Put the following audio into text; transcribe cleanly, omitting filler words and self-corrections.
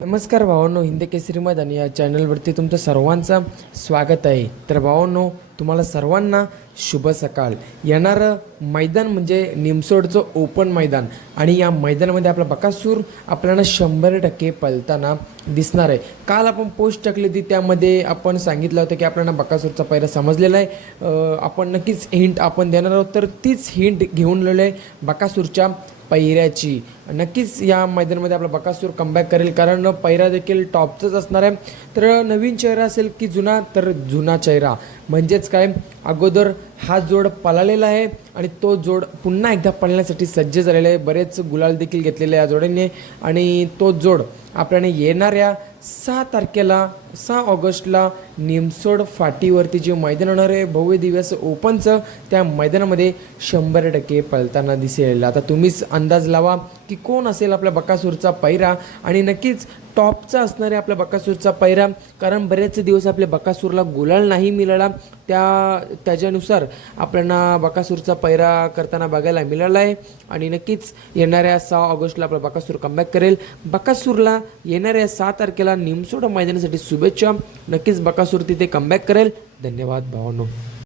नमस्कार भावांनो, हिंद केसरी मैदान या चॅनलवरती तुमचं सर्वांचं स्वागत आहे. तर भावांनो, तुम्हाला सर्वांना शुभ सकाळ. येणारं मैदान म्हणजे निमसोडचं ओपन मैदान आणि या मैदानामध्ये आपला बकासूर आपल्याला 100% पळताना दिसणार आहे. काल आपण पोस्ट टाकली होती, त्यामध्ये आपण सांगितलं होतं की आपल्याला बकासूरचा पहिरा समजलेला आहे. आपण नक्कीच हिंट आपण देणार आहोत, तर तीच हिंट घेऊन आलेलो आहे बकासूरच्या पैऱ्याची. नक्कीच या मैदानामध्ये आपला बकासूर कमबॅक करेल, कारण पैरा देखील टॉपचाच असणार आहे. तर नवीन चेहरा असेल की जुना, तर जुना चेहरा म्हणजेच काय, अगोदर हा जोड पळालेला आहे आणि तो जोड पुन्हा एकदा पळण्यासाठी सज्ज झालेला आहे. बरेच गुलाल देखील घेतलेले या जोड्याने आणि तो जोड आपल्याला येणाऱ्या 6 ऑगस्टला निमसोड फाटीवरती जे मैदान होणार आहे भव्य दिवस ओपनचं, त्या मैदानामध्ये 100% पळताना दिसेल. आता तुम्हीच अंदाज लावा की कोण असेल आपल्या बकासूरचा पैरा, आणि नक्कीच टॉपचा असणार आहे आपल्या बकासूरचा पैरा, कारण बरेच दिवस आपल्या बकासूरला गुलाल नाही मिळाला. त्याच्यानुसार आपल्याला बकासूरचा पैरा करताना बघायला मिळाला आहे. आणि नक्कीच येणाऱ्या 6 ऑगस्टला आपला बकासूर कमबॅक करेल. बकासूरला येणाऱ्या 6 तारखेला निमसोड मैदानासाठी शुभेच्छा. नक्कीच बकासूर तिथे कमबॅक करेल. धन्यवाद भावांनो.